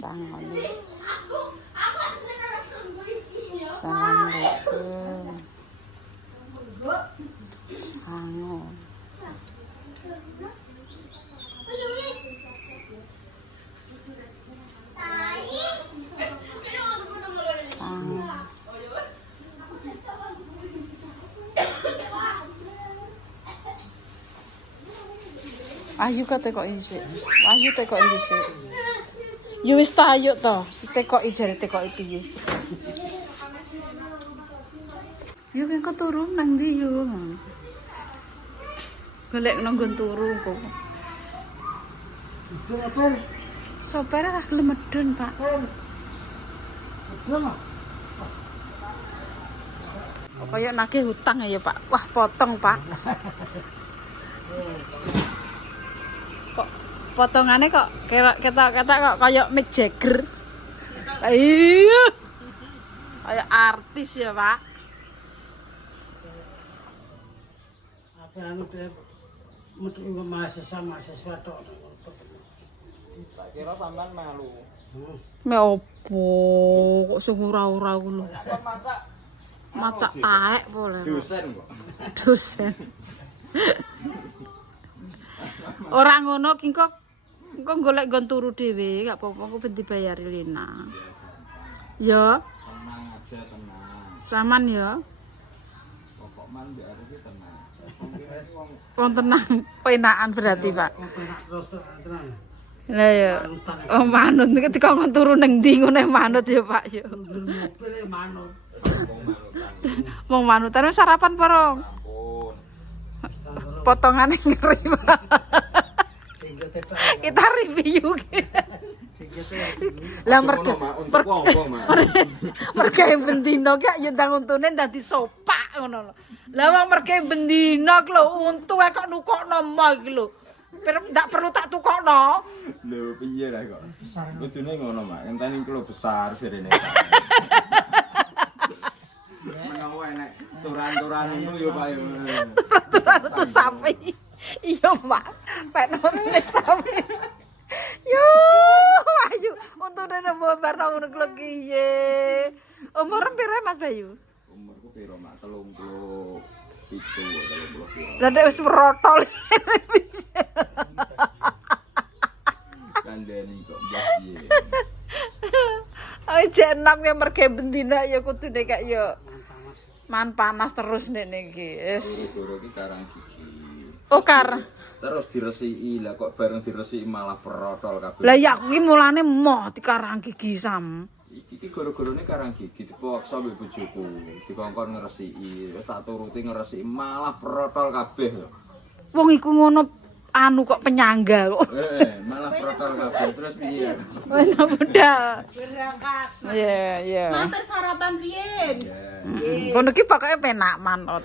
sangone. Sangone. Sango. Sango. Ayu ketekoki sik. Ayu tekoki sik. Ya wis ta ayo to. Tekoki jare tekoki piye. Yo kok turu nang ndi yo. Golek nang nggon turu kok. Medun apa? Sopir ah lemedun, Pak. Medun. Kaya nagih hutang ya, Pak. Wah, potong, Pak. Kok potongane kok ketok-ketok kok kaya Mick Jagger. Iya. Kayak artis ya, Pak. Apa anu teh metu mahasiswa tok. Tak kira sampean melu. Me opo kok sing ora-ora ngono. Macak taek boleh. Dosen kok. Dosen. Ora ngono ki kok golek nggon turu dhewe, gak apa-apa kok ben dibayari Lina. Ya, Tenang aja, tenang. saman ya. Pokok man mbek arep tenang. Wong tenang, penakan berarti, Pak. Terus tenang. Lah ya. Oh, manut ketika kon turu ning ndi ngene manut ya, Pak ya. Mobil manut. Wong manutan wis sarapan porong. Ampun. Potongane ngeri, Pak. Sehingga tetok. Kita review ki. Sehingga tetok. Lah merga Untuk wong, Mas. merga bendino ki ya ndang untune dadi sopak ngono lho. Lah wong merga bendino ki lho untu kok nukokno mo iki lho. Ndak perlu tak tukokno. Lho piye lah kok. Kudune ngono, Mak. Enteni kilo besar sirene. Menawa enek turan-turan ngono yo, Pak yo. Peraturan itu sapi. Iya, Pak. Penone sapi. Yo, ayo untune nembok barno ngono klo kiye. Umur piro Mas Bayu? Umurku piro, Mak? 37, 30 piro. Lah nek wis merotol. Kandhani kok mbah piye. Ai jenam ke merge bendina ya kudune kak yo. Man panas terus nek niki. Wis. Guru-guru iki karang gigi. Oh kar. Terus diresiki lah kok bareng diresiki malah perotol kabeh. Lah ya kuwi mulane moh dikarang gigi sam. Iki guru-gurune karang gigi dipaksa mbek bojoku. Dikongkon ngresiki, wis tak turuti ngresiki malah perotol kabeh lho. Wong iku ngono anu kok penyangga kok. Malah protol kabeh terus piye? Wis budal. Berangkat. Iya, iya. Mampir sarapan riyen. Ngono ki pokoke penak manut.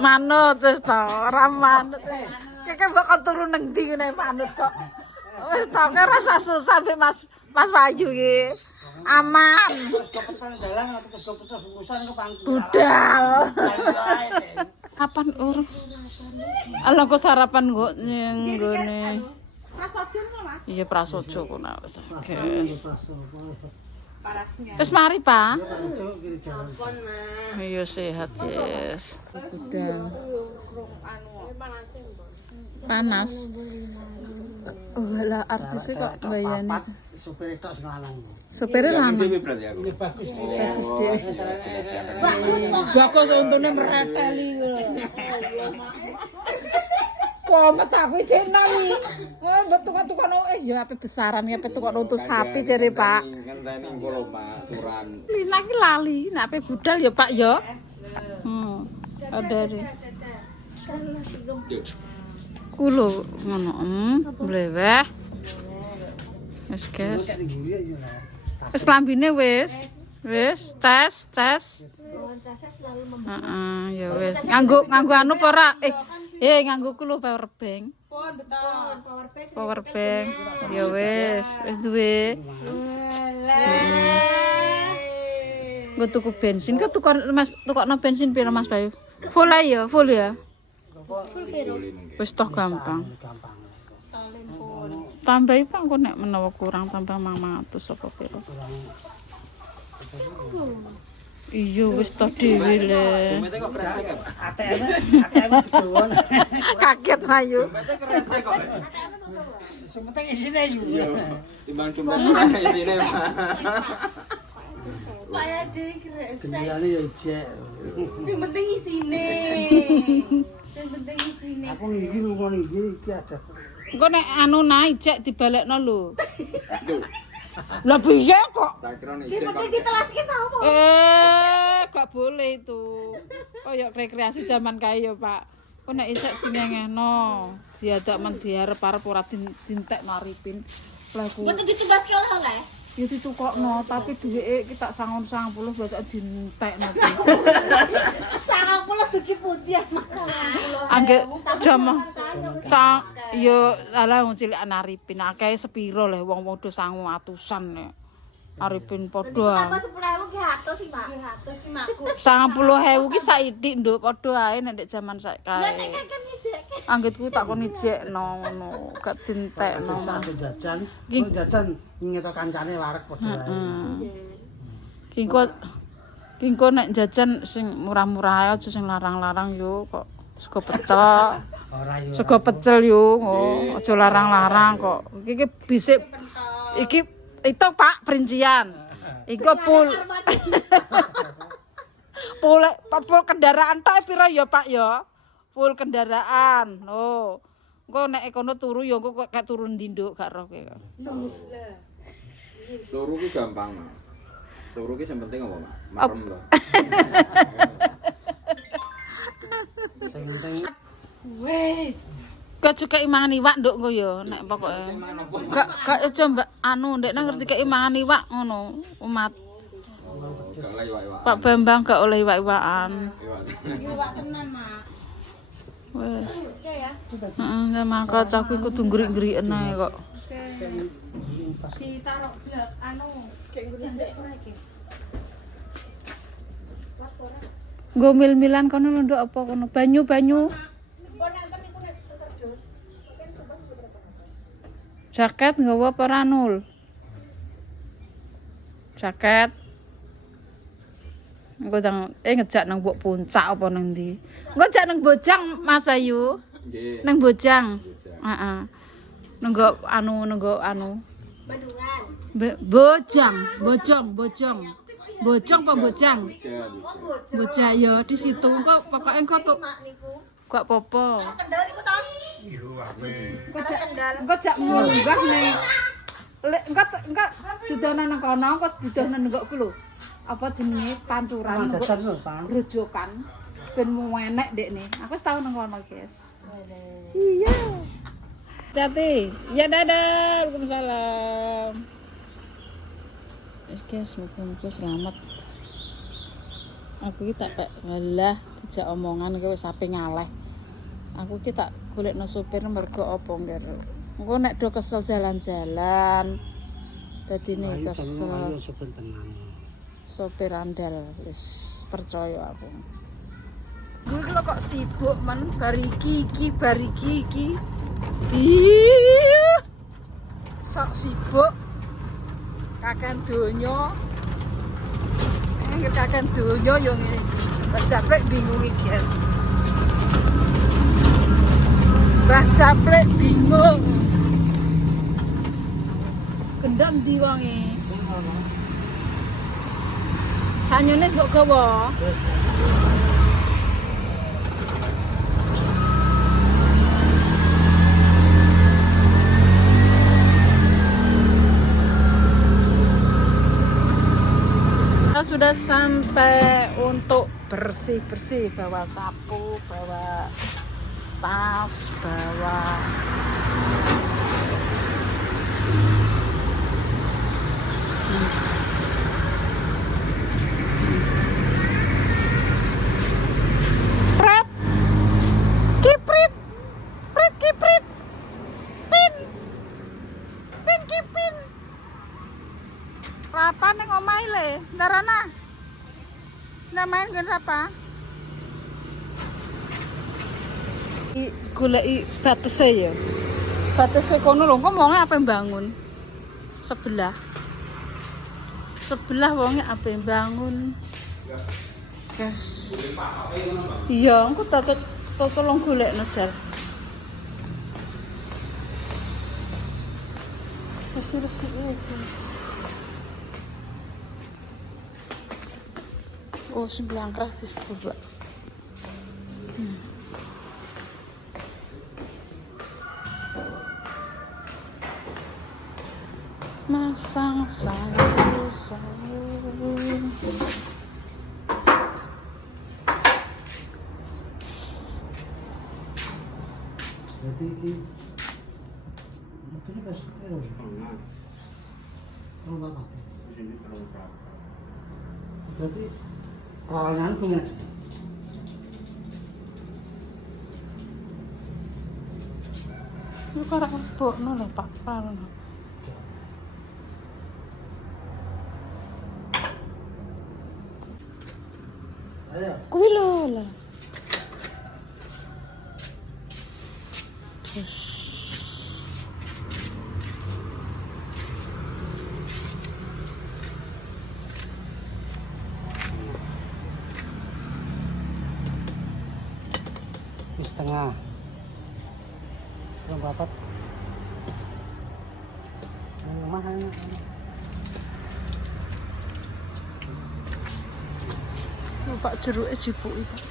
Manut wis to, ora manut. Keke bakal turu nang ndi ngene manut kok. Wis to rasa susah be Mas Bayu ki. Aman. Terus kepecel dalan atau terus kepecel bungkusan ke pangku. Budal. Kapan urip? Ala kok sarapan kok ning nggone. Prasojo kok, Mas? Iya prasojo kok nak wis. Parasnya. Wis mari, Pak. Cuk kiri jalan. Pon, Mas. Ayo sehat, yes. Udah panas. Oh, lah artis kok bayane. Supir tok sing lanang. Supire lanang. Dhewe berarti aku. Ini bagus dhewe. Bagus dhewe. Bagus untune mereteli lho. Komet aku jenami. Oh, betuk-tukan ya ape besaran ya petuk untuk sapi jare, Pak. Ngenteni kula Pak aturan. Lina ki lali, nek ape budal ya, Pak ya. Ada deh. Kulo ngono, mleweh. Wis, guys. Wis klambine wis. Wis, tes. Heeh, ya wis. Nganggo anu apa ora? Nganggo kulo power bank. Pon, betul. Power bank. Ya wis duwe. Nggo tuku bensin, kok tukokno bensin piro Mas Bayu? Full ya, full ya. Wis toh gampang. Tambahi Pak engko nek menawa kurang tambah 500 apa piro. Iya wis to dhewe le. Dompetnya kok kresek ya, Pak? ATM digowo. Kaget Mayu. Dompetnya kresek kok. Sing penting isine yo. Iya. Timbang dompetnya isine, Pak. Saya dikresek. Gendane yo ijek. Sing penting isine. Sing penting isine. Aku ngiki lunga iki ada. Engko nek anu naik cek dibalekno lho. Tuh, Lah piye kok? tak kira nih Sing isine penting kok. ditelaske apa? Gak boleh itu. Kayak rekreasi zaman kae ya, Pak. Kok nek isek dingengeno, diajak men diarep-arep ora dintekno Arifin. Lah ku Mboten ditumbaske oleh-oleh. ya ditukokno, tapi duweke ki tak 90 bapak dintekno. 90 dugi pundi masalah. Angge jam yo alah wong cilik Arifin akeh sepiro le wong-wong do 900-an nek Arifin padha. Tambah 10.000 ki 100 sih, Pak. 100 sih, Mak. 90.000 ki saithik nduk padha ae nek zaman saiki Lah nek kae. kan ngejeke. Anggit kuwi tak kon ijekno ngono, gak dintekno. Satu jajan, kok jajan ngetok kancane wareg padha wae. Kingko nek jajan sing murah-murah ae aja sing larang-larang yo kok sego pecel. Ora yo. Sego pecel yo, aja larang-larang kok. Iki bisik iki itu Pak perincian. Iku full full kendaraan tok pira ya Pak ya? Full kendaraan. Oh. Engko nek kono turu ya engko kok turun ndinduk gak roh kowe. Turu ki gampang, Mak. Turu ki sing penting apa, Mak? Marem to. Sing penting Wes. Kok juga imangan iwak nduk engko ya nek pokoke. Gak aja Mbak anu ndek nang ngerti keimangan iwak ngono umat. Gak oleh iwak-iwak. Pak Bambang gak oleh iwak-iwakan. Iwak tenan, Mak. Wes. Oke ya. Heeh, maka caku kudu ngrik-ngriken ae kok. Ditaruh blok anu kayak ngene iki. Nggo mil-milan kono nduk apa kono banyu-banyu. Jaket nggawa apa ora nul? Jaket. Engko dang ngejak nang mbok puncak apa nang ndi? Engko jak nang Bojang Mas Bayu. Nggih. Nang Bojang. Heeh. Nenggo anu Bandungan. Bojang apa Bojang? Bojang ya di situ kok pokoknya engko tuh Mak niku. gak apa-apa. Kendal niku to. Kendal. Engko jak munggah ning lek engko dudonan nang kono engko dudonan nggok ku lho. Apa jenenge pancuran Mang jajan lho, Pak. grojokan ben enek ndekne. Aku wis tau nang kono, guys. Iya. Hati. Ya dadah. Waalaikumsalam. Guys, muga-muga selamat. Aku iki tak ngalah dijak omongan kowe sape ngaleh. Aku iki tak golekno supir mergo apa ngger. Engko nek do kesel jalan-jalan. Dadine kesel. Sopir tenan. Sopir andal wis percaya aku. Gue lho kok sibuk men bariki iki. Ih. Sok sibuk. Kaken donya. Kaken donya yo ngene. Bacaplek bingung iki, guys. Bacaplek bingung. Gendam ndi wonge? Sanyune mbok gawa. Sudah sampai untuk bersih-bersih, bawa sapu, bawa tas, bawa pret, kiprit, kiprit, pin, kipin. Apa ning omahe le? Ndarana. Ndak main gen apa? Goleki batese ya. Batasnya kono lho, kok wonge ape bangun. Sebelah wonge ape bangun. Guys. Iya, engko tolong golekno jar. Terus guys. Oh, sembilan gratis coba. Masang sayur. Jadi ini mungkin pas terus. Kalau apa? Berarti awalnya aku nih. Ini karek rebokno lho Pak Pal. Ayo. Kuwi lho lah. Terus setengah. Berapa? Mana? Pak jeruke jipuki Pak.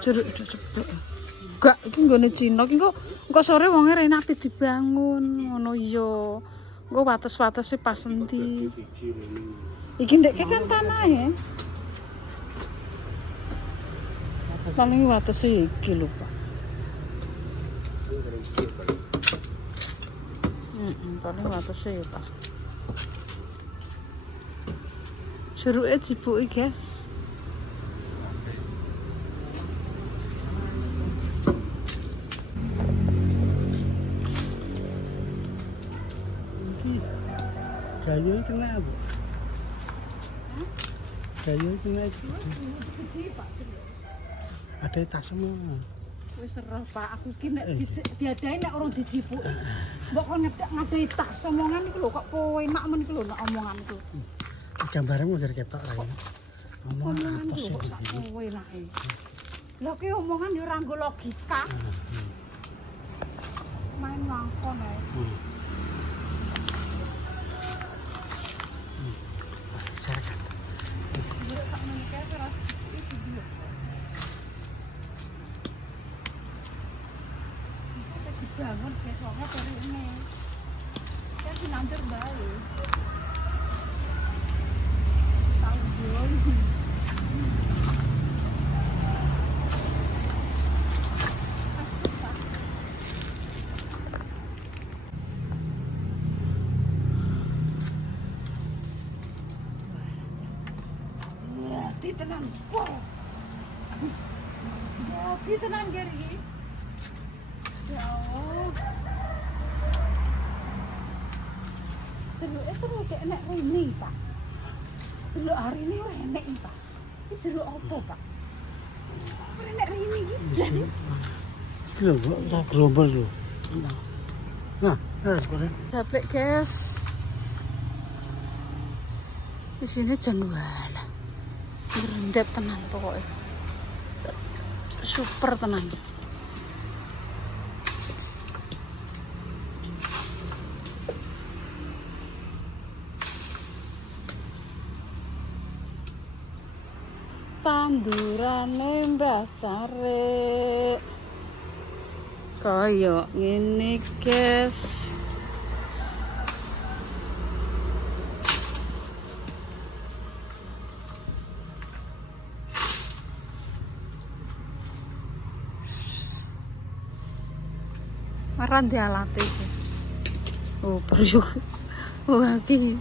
Jeruk udah ceplok. Enggak, iki nggone Cina. Iki engko sore wonge rene ape dibangun ngono ya. Engko wates-watese pas endi. Iki ndek kan tanahe. Paling watese iki lho Pak. Paling watese pas. Jeruke jipuki, guys. Kayu kena apa? Kayu kena itu. Ada tas semua. Wis serah Pak, aku ki nek diadain nek orang dijipuk. Mbok kon ngadai tas omongan iku lho kok enak men iku lho nek omongan iku. Gambarnya mau dari ketok ra ini. Omongan iku kok sak enake. Lho ki omongan yo ora nggo logika. Main ngangkon ae. Masyarakat. Bangun besoknya dari ini. Saya dilantur balik. Tahu belum? Mati tenang, mati tenang Gary. Jauh. Jeruk itu kayak enak ini Pak. Jeruk hari ini enak Pak. Ini jeruk apa Pak? Enak ini gitu. Lho, global lho. Nah, seperti. Capek guys. Di sini janwala. Ngerendep tenan pokoknya. Super tenan. Tandurane Mbah Cari kaya ngene guys. Maran dialate guys. Oh, perlu. Oh, iki.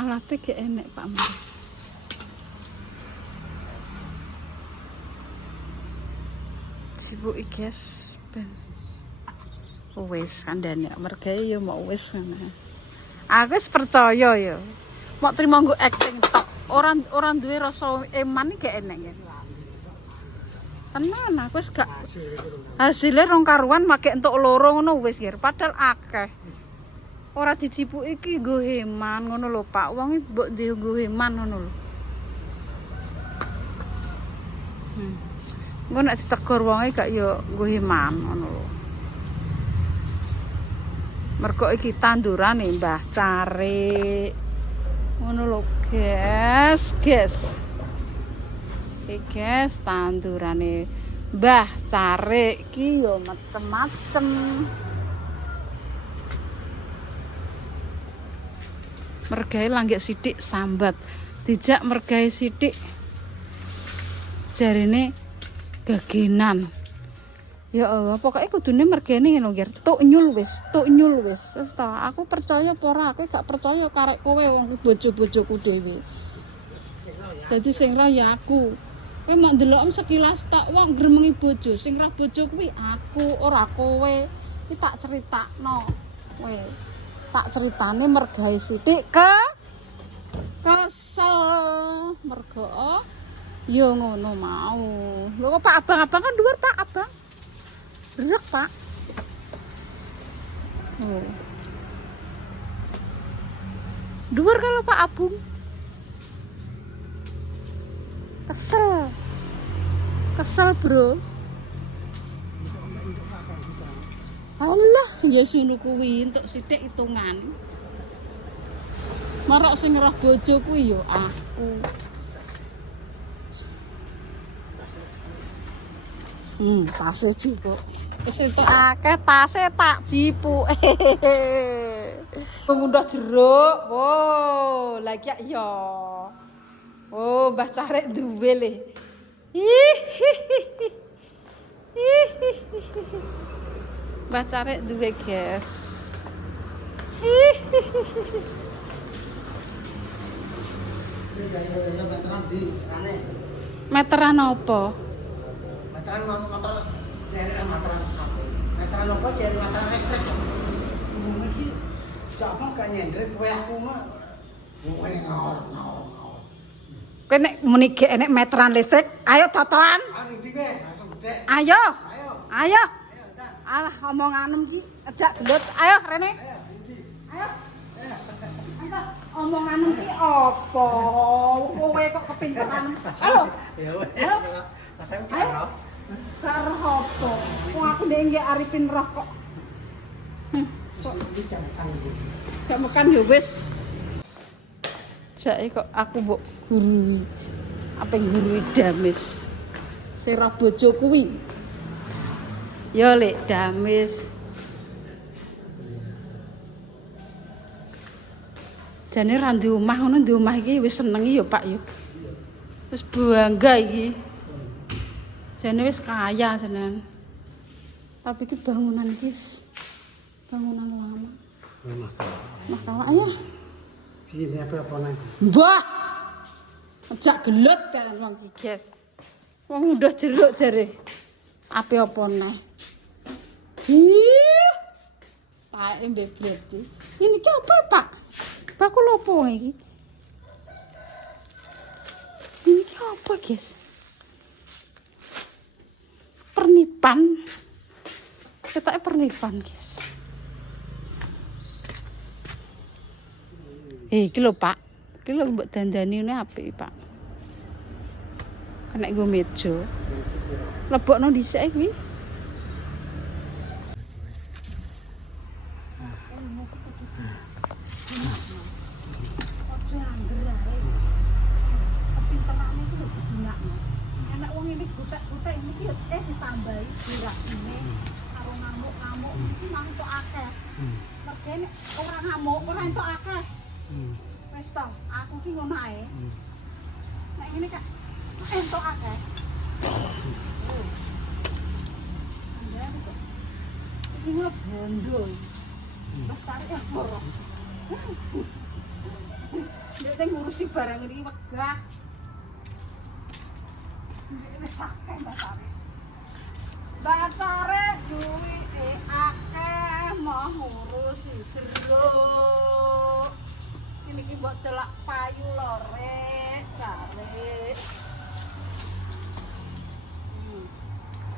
Alatnya gak enak Pak Mar. Sibuk guys. Wis kandhane mergae ya mau wis ngono. Aku wis percaya ya. Mok trimo nggo acting tok. Ora duwe rasa eman iki gak enek ya. Tenan aku wis gak hasilnya rong karuan make entuk loro ngono wis ya. Padahal akeh. Ora dicipuki iki nggo heman ngono lho Pak. Wong iki mbok ndek nggo heman ngono lho. Engko nek ditegur wonge gak ya nggo heman ngono lho. Mergo iki tandurane Mbah Carik. Ngono lho, guys. Iki guys tandurane Mbah Carik iki yo macem-macem. Mergae langgek sithik sambat. Dijak mergae sithik. Jarine gagenan. Ya Allah, pokoknya kudune mergene ngono nggih. Tuk nyul wis. Wis ta, aku percaya apa ora? Aku gak percaya karek kowe wong bojo-bojoku dhewe. Dadi sing ra ya aku. Kowe mak ndelok sekilas tak wong gremengi bojo, sing ra bojo kuwi aku, ora kowe. Iki tak critakno. Kowe. Tak critane mergae sithik kesel mergo yo ngono mau. Lho Pak Abang kan dhuwur Pak Abang. Berak Pak. Oh. Dhuwur kalau Pak Abung. Kesel bro. Allah, ya sunu kuwi entuk sithik hitungan. Marok sing roh bojo kuwi yo aku. Tase jipuk. Wis entuk akeh tase tak jipuk. Pengundah jeruk. Wo, lah iki ya. Oh, Mbah Carik duwe le. Mbah Carik duwe, guys. Meteran apa? Meteran motor dari meteran HP. Meteran apa dari meteran listrik. Ngomong iki siapa gak nyendrik kowe aku mah. Kowe ngawur. Kowe nek muni gek enek meteran listrik, ayo totoan. Ayo ndi kowe langsung gede. Ayo. Ayo. Alah omonganem iki ejak gelut. Ayo Rene. Ayo. Omonganem iki apa? Kowe kok kepinteran. Halo. Ya wes. Ayo. Saya karo. Karo apa? Wong aku ndek nggih Arifin roh kok. Gak makan ya wis. Jake kok aku mbok gurui. Apa gurui Damis. Sing roh bojo kuwi. Ya Lek Damis. Jane ra ndek omah ngono, ndek omah iki wis senengi ya Pak ya. Wis bangga iki. Jane wis kaya jenengan. Tapi iki bangunan iki bangunan lama. Nah, ayo. Piye apa nang? Mbah. Ajak gelut kan wong iki, guys. Wong udah jeruk jare. Ape apa neh? Ih. Tae mbebret iki. Ini ki apa, Pak? Bakul apa iki? Ini ki apa, guys? Pernipan. Ketake pernipan, guys. Iki lho Pak, iki lho mbok dandani ngene apik Pak. Nek nggo meja. Lebokno dhisik kuwi. Enak wong ini gutek-gutek iki ditambahi dirasine karo ngamuk-ngamuk iki mang entuk akeh. Mergene ora ngamuk, ora entuk akeh. Wis to, aku ki ngono ae. Nek ngene kak entuk akeh. Iki ngono bondo. Mbah Carik ora. Nek ngurusi barang iki wegah. Wis akeh Mbah Carik. Mbah Carik duwite akeh. mau ngurus jeruk. Ini ki mbok delok payu lorek, jare.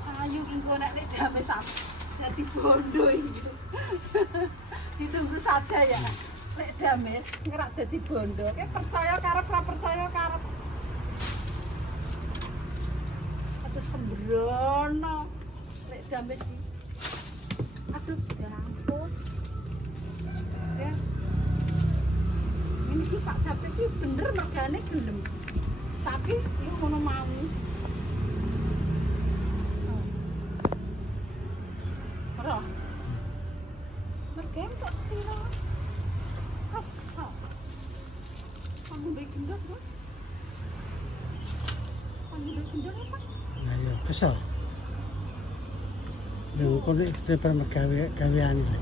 Payu ki engko nek dame dadi bondo iki. Ditunggu saja ya. Lek dames ngerak dadi bondo. Ki percaya karep ora percaya karep. Aja sembrono. Lek dames iki. Aduh, ya ampun. Yes. Ini ki Pak Japri ki bener mergane gelem. Tapi iki ngono mau. Ora. Mergane kok sepiro? Kasar. Kamu mbek gendut, Bu? Kamu mbek gendut apa? Nah ya kesel. Dan kau ni kita pernah gawean ni.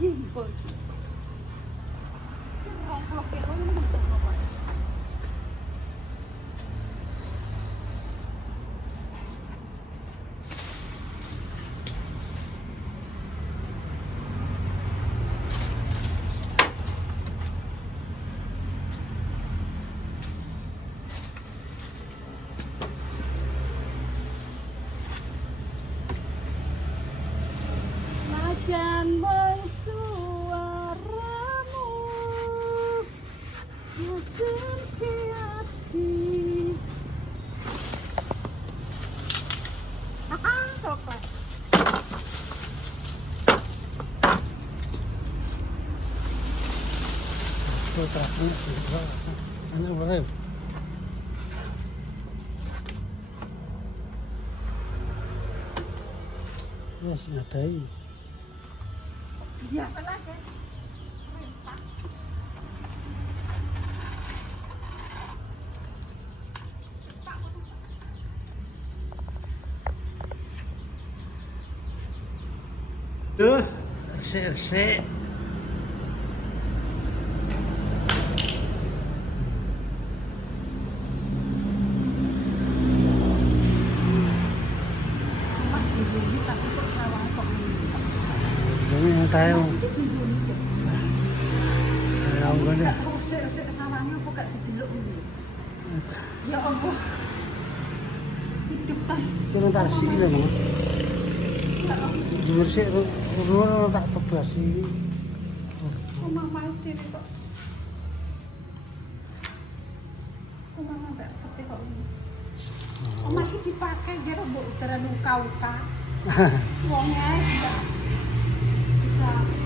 Gimbal. Orang pulau kero ini bentuk apa? Najan suaramu Najan ke hati Coklat Kau terakhir juga, anak berapa? Yes, nyatai. Iya, apa lagi? Perintah. Tuh, resik. Ini yang tahu. Tahu kan ya? Tahu resik sarangnya apa gak didelok ini? Ya Allah. Hidup tas. Kira tak sih lah, mama. Bersih, rumah tak tebas sih. Omah mau dhewe kok. Omah nggak peti kok ini. Omah iki dipakai jare mbok uteran uka-uka. Wongnya sudah bisa selamat.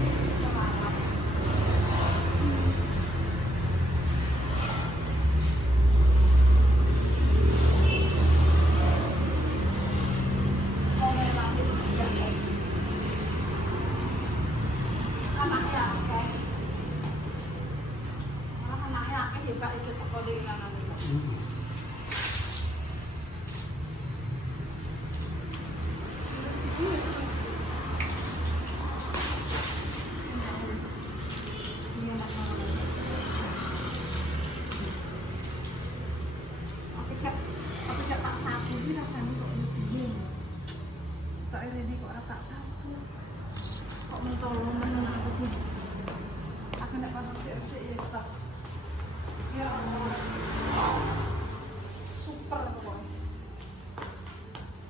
Super pokoknya.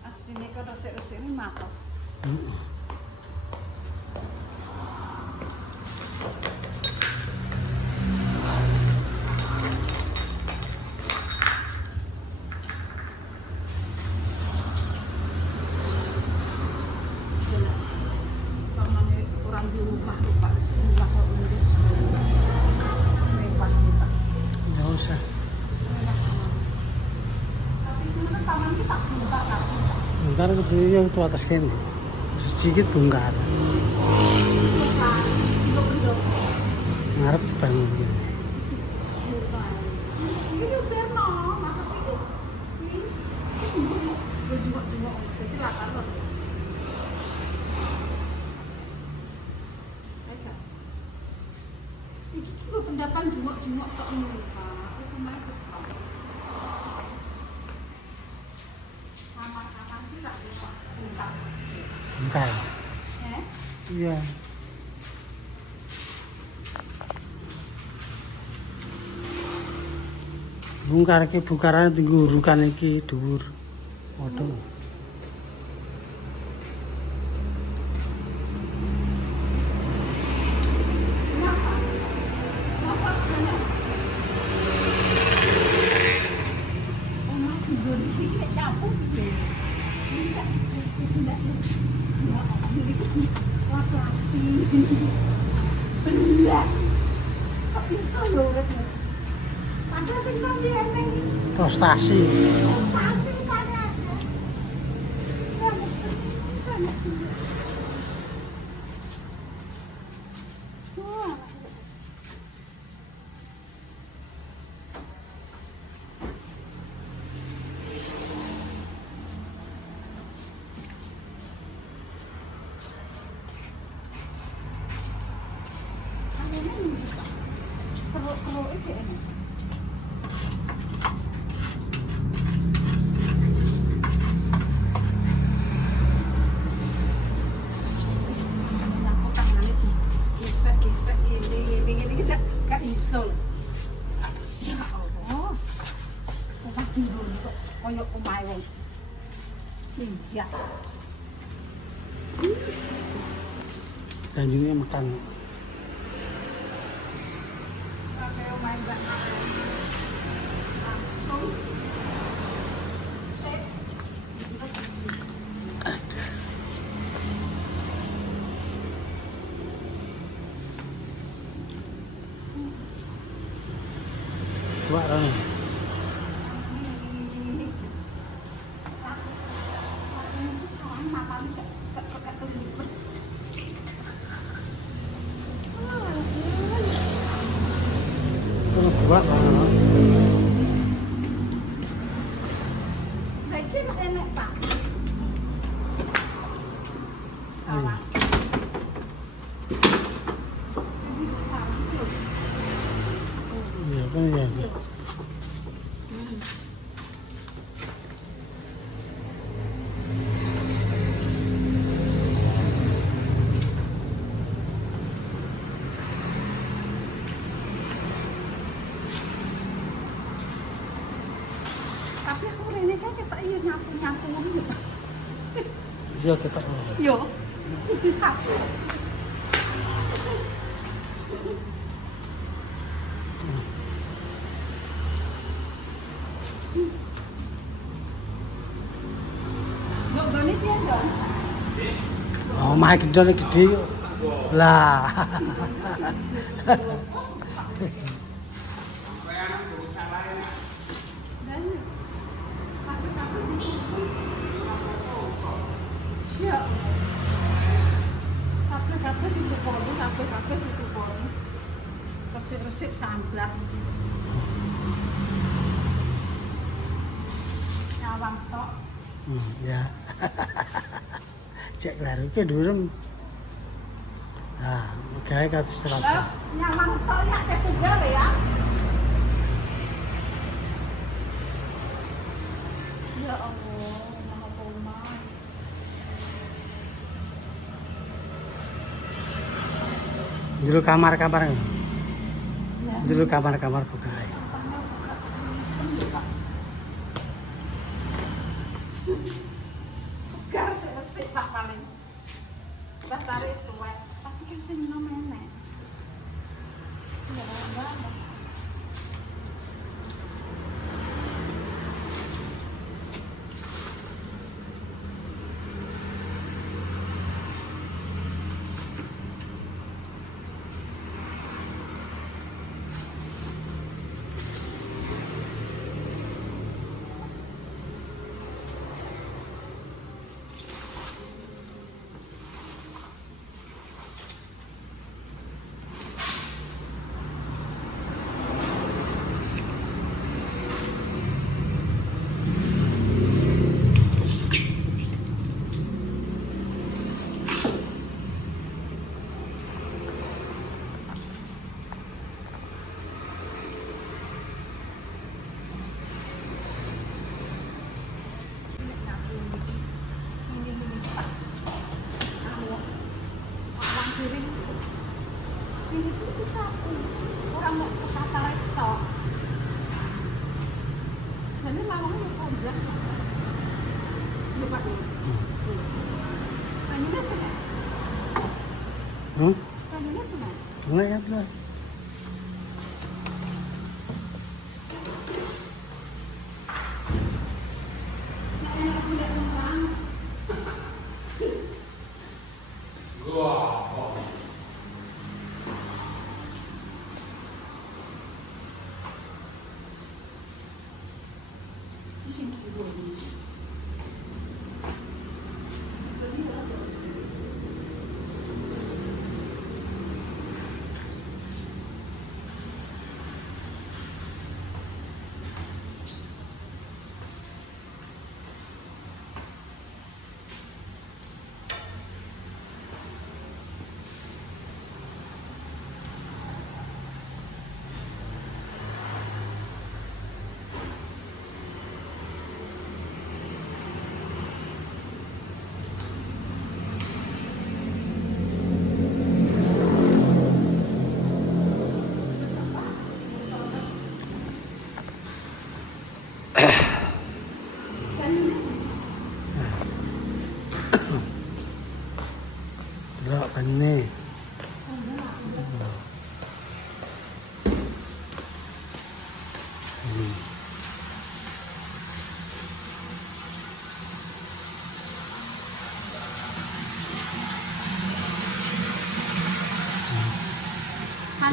Aslinya kalau resik-resik ini mantap. Orang di rumah lupa sekolah kok nulis mewah. Nggak usah. Tapi itu kan taman kita buka kan. Ntar itu atas kene. Sedikit bongkar. Ngarep dibangun gitu. Iki yo pirno, maksud iki. Iki jumuk-jumuk dadi latar lho. Ajas. Iki kok pendapan jumuk-jumuk tok ngono Pak. Iku mah kok. Kamar-kamar iki lak buka. Enggak. Iya. Bungkar iki bukaran tinggu urukan iki dhuwur. Waduh. Frustasi. Perlu iki enak. Koyok omahe wong. Iya. Tanjungnya makan. Pakai omahe gak langsung. Set. Buat Ron. Buat Ron. Iki enak Pak. Iya. Iya kan ya. Tapi aku rene kan ketok iya nyapu-nyapu ngono Pak. Dia kita. Yo. Iki sapu. Yo gane piye Don? Oh, mah gedone gede. Lah. Siap. Kabeh-kabeh dituponi, kabeh-kabeh dituponi. Resik-resik samblat. Nyawang tok. Ya. Cek laru ke durem. Nah, gawe kados Lah, serata. nyawang tok ya tunggal ya. Ya Allah, maha pomah. Jero kamar-kamar. Ya. Jero kamar-kamar buka ae. Segar sik Pak paling. Mbah tarik tuwek. Tapi kan sing nom enek. Ya, mbak. Ini lawangnya komplek. Lupa. Panjangnya sudah. Panjangnya sudah. Enggak ya, terus. Gerak kan ini.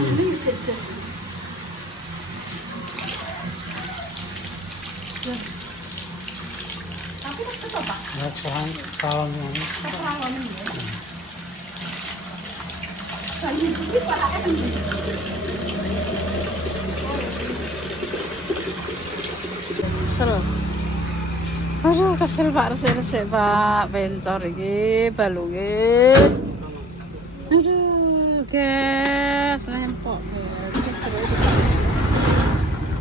Ini sedih. Tapi tetap apa? Kalau ini. Keterlaluan ini ya. Ini palanya ini. Kesel. Aduh, kesel Pak, resik-resik Pak. Bencor iki balunge. Aduh, guys, lempok guys.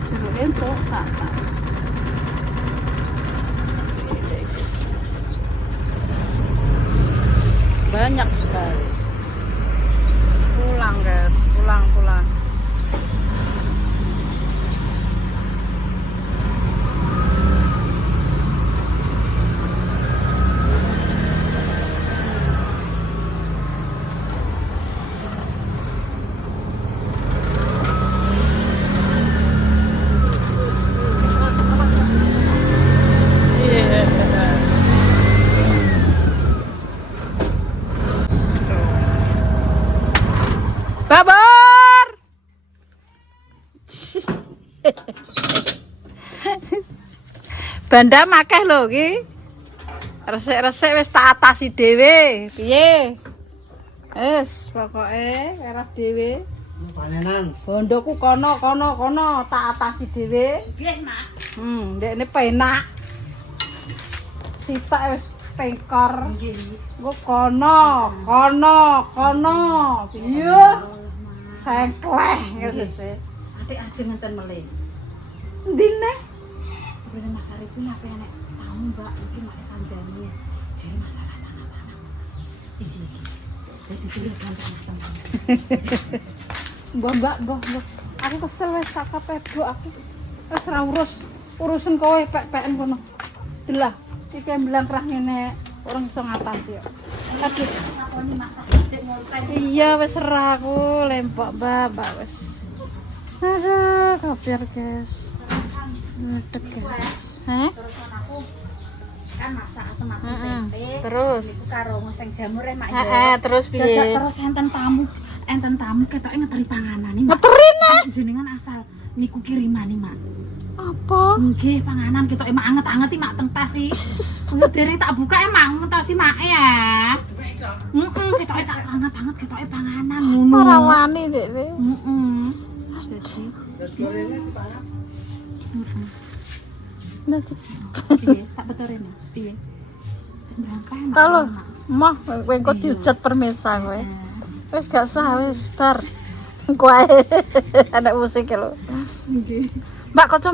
Suruh entuk satas. Banyak sekali. Pulang guys, pulang. Babar. Banda makeh lho iki. Resik-resik wis tak atasi dhewe. Piye? Wis pokoke werah dhewe. Panenan. Bondoku kono tak atasi dhewe. Nggih, Mak. Ndekne penak. Sitak wis pengkor. Nggih. Engko kono. Iya. Sengkleh ngene. Adik aja ngenten melih. Ndine? Sebenarnya Mas Arif ku napa nek tamu, Mbak, iki mak sanjane. Jadi masalah tanah-tanah. Iki. Dadi juragan tanah-tanah. Mbak. Aku kesel wis sak pedhok aku. Wis ora urusan kowe pek-peken kono. Delah, iki mbilang krah ngene orang iso ngatasi yo. Aduh, Sakoni mak sakjek ngolpen. iya wis ora aku lempok Mbak wis. Aduh, kapir guys. Ngedek guys. Heh? Terus aku kan masak asem-asem Heeh. tempe. Terus? Niku karo ngoseng jamur mak Terus Dadak piye? terus enten tamu ketoke ngeteri panganan nih, Mak. Ngeterine. Jenengan asal niku kirimane, Mak. Apa? Nggih, panganan ketoke mak anget-anget iki mak teng tas iki. Kuwi dereng tak buka emang ngetosi mak ya. Ketoke tak anget-anget ketoke panganan ngono. Ora wani Dek. Jadi, Gorengnya dipangan. Nanti piye? Tak beterene. Piye? Ndangkae, Mak. kalau mah kowe engko diujat permisa kowe. Wis gak sah wis bar. Kowe anak musik lho. Nggih. Mbak kocok